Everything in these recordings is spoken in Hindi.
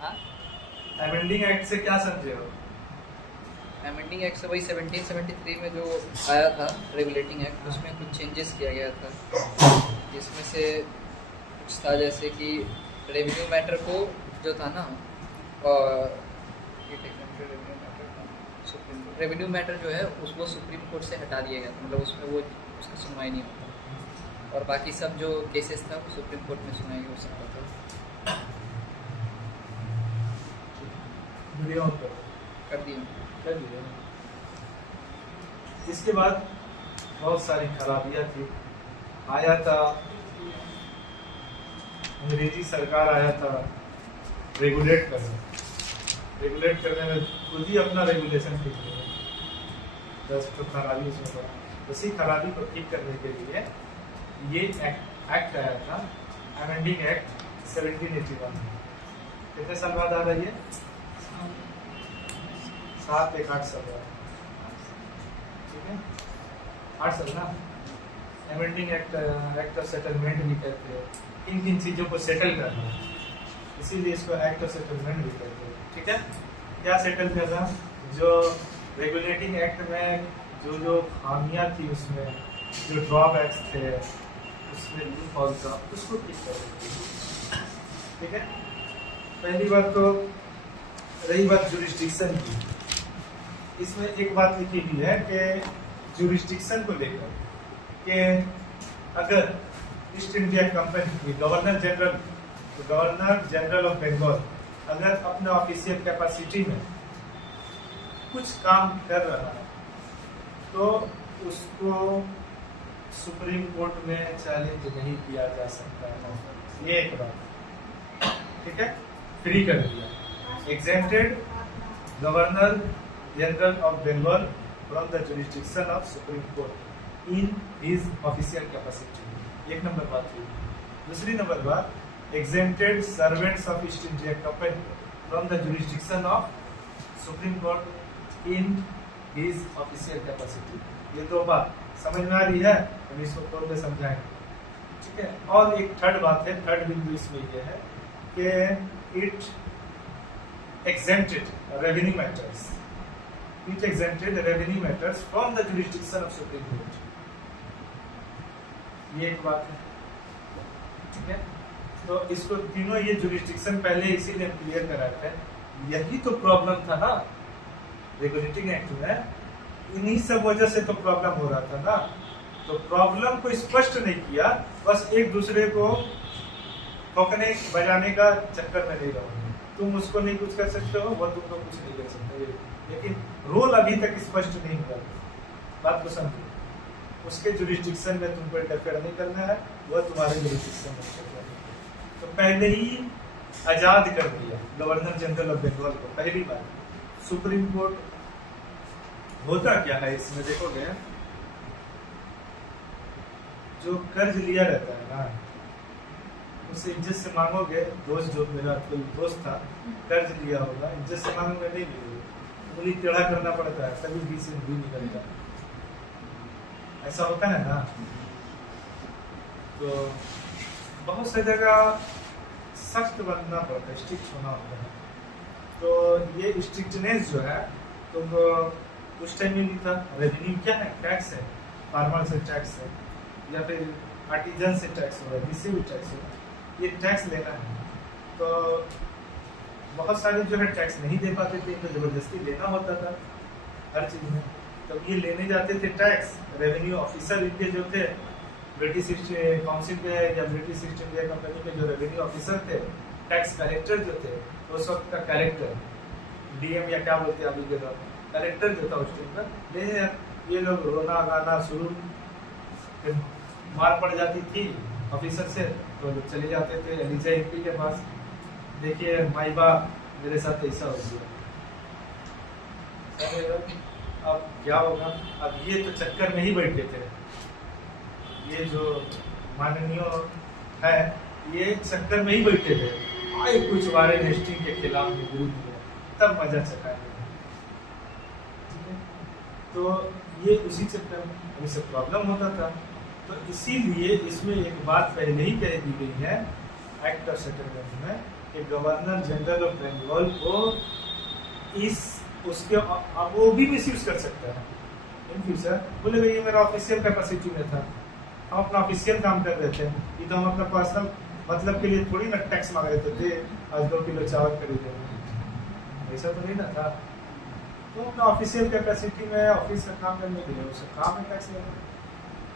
हाँ, अमेंडिंग एक्ट से क्या समझे हो? अमेंडिंग एक्ट से वही 1773 में जो आया था रेगुलेटिंग एक्ट, उसमें कुछ चेंजेस किया गया था, जिसमें से कुछ था जैसे कि रेवेन्यू मैटर को जो था ना, और रेवेन्यू मैटर जो है उसको सुप्रीम कोर्ट से हटा दिया गया था, मतलब उसमें वो उसकी सुनवाई नहीं होता, और बाकी सब जो केसेस था वो सुप्रीम कोर्ट में सुनवाई हो सकता था। वीडियो ऑन करो। कर दिया। कर दिया। इसके बाद बहुत सारी खराबियां थी। आया था अंग्रेजी सरकार, आया था रेगुलेट करने में खुद ही अपना रेगुलेशन ठीक किया। 10 तो खराबी उसमें पड़ा, उसी खराबी को ठीक करने के लिए ये एक्ट आया था, अमेंडिंग एक्ट 1781। कितने साल बाद आ रही है? 7-8 साल बाद। ठीक है, 8 साल ना। अमेंडिंग एक्ट ऑफ सेटलमेंट भी कहते हैं, किन चीजों को सेटल करना, इसीलिए इसको एक्ट ऑफ सेटलमेंट भी कहते हैं। ठीक है, क्या सेटल करना? जो रेगुलेटिंग एक्ट में जो खामियां थी, उसमें जो ड्रॉबैक्स थे, उसमें लूप होल था, उसको ठीक करना। ठीक है, पहली बात तो रही बात जुरिस्डिक्शन की। इसमें एक बात लिखी हुई है कि जुरिस्डिक्शन को लेकर कि अगर ईस्ट इंडिया कंपनी की गवर्नर जनरल ऑफ बंगाल अगर अपने ऑफिशियल कैपेसिटी में कुछ काम कर रहा है तो उसको सुप्रीम कोर्ट में चैलेंज नहीं किया जा सकता है। ये एक बात, ठीक है, फ्री कर दिया। Exempted governor general of Bengal from the jurisdiction of supreme court in his official capacity. एक नंबर बात हुई। दूसरी नंबर बात, exempted servants of East India Company from the jurisdiction of Supreme Court in his official capacity। ये दो बात समझ में आ रही है, हम इसको खोल के समझाएंगे। ठीक है, और एक थर्ड बात है, थर्ड बिंदु इसमें ये है कि it exempted revenue matters from the jurisdiction of Supreme Court। ये एक बात है। ठीक है, तो इसको तीनों ये जुरिस्डिक्शन पहले इसीलिए क्लियर कराए थे। यही तो प्रॉब्लम था ना रेगुलेटिंग एक्ट में, इन्हीं सब वजह से तो प्रॉब्लम हो रहा था ना। तो प्रॉब्लम को स्पष्ट नहीं किया, बस एक दूसरे को ठोकने बजाने का चक्कर में नहीं रहो। तुम उसको नहीं कुछ कर सकते हो, वो तुमको कुछ नहीं कर सकते, लेकिन रोल अभी तक स्पष्ट नहीं हुआ। बात को समझो, उसके जुरिस्डिक्शन में तुमको इंटरफेयर नहीं करना है, वह तुम्हारे जुरिस्डिक्शन में। तो पहले ही आजाद कर दिया गवर्नर जनरल ऑफ बंगाल को। पहली बार सुप्रीम कोर्ट होता क्या है इसमें देखोगे, जो कर्ज लिया रहता है ना, उससे इज्जत से मांगोगे। दोस्त, जो मेरा कोई दोस्त था, कर्ज लिया होगा, इज्जत से मांगोगे नहीं मिलेगा, उंगली टेढ़ा करना पड़ता है, तभी बी से बी निकलता है। ऐसा होता है ना। तो बहुत सी जगह सख्त बनना पड़ता है, स्ट्रिक्ट होना होता है। तो ये स्ट्रिक्टनेस जो है तुमको उस टाइम में भी था। रेवेन्यू क्या है? टैक्स है, फार्मर से टैक्स है, या फिर आर्टिजन से टैक्स हो, किसी भी टैक्स हो, ये टैक्स लेना है। तो बहुत सारे जो है टैक्स नहीं दे पाते थे, तो जबरदस्ती लेना होता था हर चीज में। तो ये लेने जाते थे टैक्स। रेवेन्यू ऑफिसर इनके जो थे, ब्रिटिश काउंसिल के या ब्रिटिश ईस्ट इंडिया कंपनी के जो रेवेन्यू ऑफिसर थे, टैक्स कलेक्टर जो थे, तो उस वक्त का कलेक्टर, डीएम या क्या बोलते हैं अभी के दौर में, कलेक्टर जो था उस टाइम का, ये लोग रोना गाना शुरू, फिर मार पड़ जाती थी ऑफिसर से, तो लोग चले जाते थे एलिजा एमपी के पास, देखिए माई बाप मेरे साथ ऐसा हो गया। अब क्या होगा? अब ये तो चक्कर में ही बैठे थे, ये जो माननीय है, ये चक्कर में ही बैठे थे। आए कुछ वारे नेस्टिंग के खिलाफ में विरोध हुआ, तब मजा चखाएंगे। तो ये उसी चक्कर में हमें प्रॉब्लम होता था। तो इसीलिए इसमें एक बात पहले ही कह दी गई है एक्ट ऑफ सेटलमेंट में कि गवर्नर जनरल ऑफ बंगाल को इस उसके अब वो भी मिसयूज कर सकता है इन फ्यूचर। बोले ये मेरा ऑफिशियल कैपेसिटी में था, हम अपना ऑफिशियल काम कर रहे थे, ये तो हम अपना पर्सनल मतलब के लिए थोड़ी ना टैक्स मांग रहे थे आज 2 किलो चावल खरीदे, ऐसा तो नहीं ना था। तो अपना ऑफिशियल कैपेसिटी में ऑफिस का काम करने के लिए उसका काम है टैक्स लेना।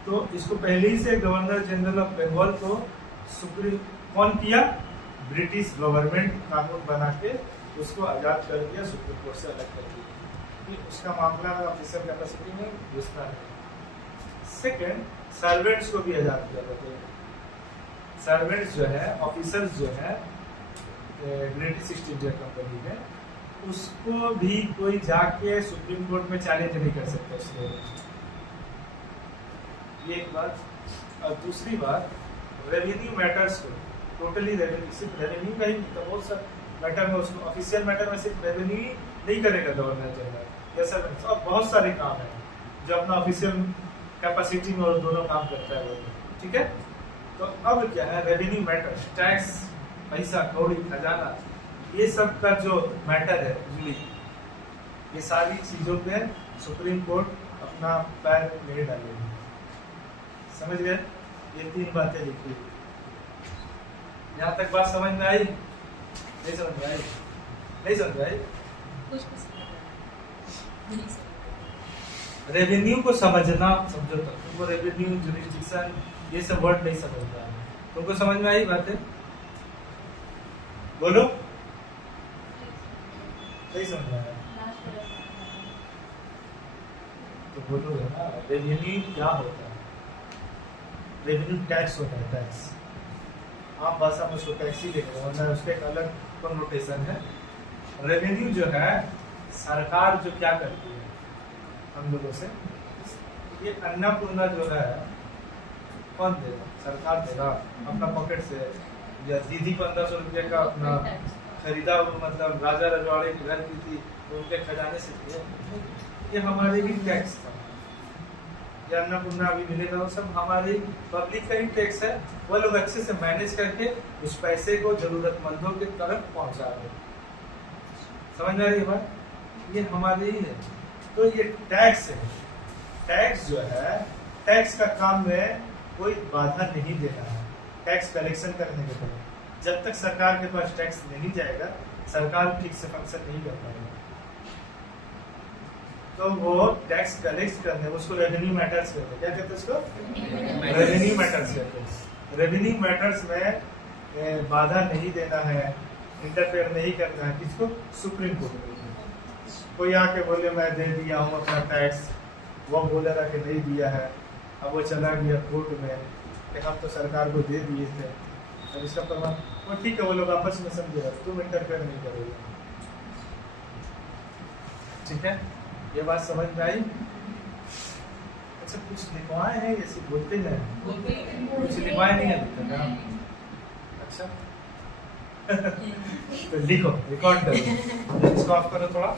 तो इसको पहले ही से गवर्नर जनरल ऑफ बंगाल को सुप्रीम कौन किया, ब्रिटिश गवर्नमेंट कानून बना के उसको आजाद कर दिया, सुप्रीम कोर्ट से अलग कर दिया कि उसका मामला में ऑफिशियल कैपेसिटी में घुसना है। सेकंड, सर्वेंट्स को भी आजाद किया जाता है। सर्वेंट्स जो है, ऑफिसर्स जो है ब्रिटिश ईस्ट इंडिया कंपनी में, उसको भी कोई जाके सुप्रीम कोर्ट में चैलेंज नहीं कर सकता उसके। ये एक बात। और दूसरी बात, रेवेन्यू मैटर्स को टोटली रेवेन्यू, सिर्फ रेवेन्यू का ही तो बहुत सा मैटर में उसको ऑफिशियल मैटर में सिर्फ रेवेन्यू ही नहीं करेगा गवर्नर जनरल या सर्वेंट्स, और बहुत सारे काम है जो अपना ऑफिशियल कैपेसिटी में और दोनों काम करता है वो, ठीक है। तो अब क्या है, रेवेन्यू मैटर्स, टैक्स, पैसा कौड़ी, खजाना, ये सब का जो मैटर है यूजली, ये सारी चीजों पे सुप्रीम कोर्ट अपना पैर नहीं डालेगी। समझ गए? ये 3 बातें लिखी हुई। यहाँ तक बात समझ में आई? नहीं समझ में आई? नहीं समझ में आई? रेवेन्यू को समझना, समझो तो तुमको रेवेन्यू, जुरिस्डिक्शन, ये सब वर्ड नहीं समझता है। तुमको समझ में आई बातें? बोलो। नहीं समझ में आया तो बोलो ना, रेवेन्यू क्या होता है? रेवेन्यू टैक्स होता है, टैक्स। आम भाषा में उसको टैक्स ही देखेंगे, वरना उसका एक अलग कन्नोटेशन है। रेवेन्यू जो है, सरकार जो क्या करती है हम लोगों से, ये अन्नपूर्णा जो है कौन देगा? सरकार देगा अपना पॉकेट से, या दीदी 1500 रुपये का अपना खरीदा, मतलब राजा रजवाड़े के घर की थी तो उनके खजाने से दिया, ये हमारे भी टैक्स था। या अन्नपूर्णा अभी मिलेगा, वो सब हमारी पब्लिक का ही टैक्स है। वो लोग अच्छे से मैनेज करके उस पैसे को जरूरतमंदों की तरफ पहुंचा रहे। समझ में आ रही है बात? ये हमारे ही है। तो ये टैक्स है। टैक्स जो है, टैक्स का काम में कोई बाधा नहीं देना है टैक्स कलेक्शन करने के लिए। जब तक सरकार के पास टैक्स नहीं जाएगा, सरकार ठीक से फंक्शन नहीं कर पाएगा। तो वो टैक्स कलेक्ट करने, उसको रेवेन्यू मैटर्स कहते हैं। क्या कहते हैं उसको? रेवेन्यू मैटर्स कहते हैं। रेवेन्यू मैटर्स में बाधा नहीं देना है, इंटरफेयर नहीं करना है। किसको? Supreme court. कोई आके बोले मैं दे दिया हूँ अपना टैक्स, वो बोलेगा कि नहीं दिया है, अब वो चला गया कोर्ट में कि हम तो सरकार को दे दिए थे, अब इसका प्रमाण, वो ठीक है, वो लोग आपस में समझेगा, तुम इंटरफेयर नहीं करोगे। ठीक है, ये बात समझ में आई? अच्छा, कुछ लिखवाए हैं, ऐसे बोलते हैं, कुछ लिखवाए नहीं है अभी तक? अच्छा तो लिखो, रिकॉर्ड करो, इसको ऑफ करो थोड़ा।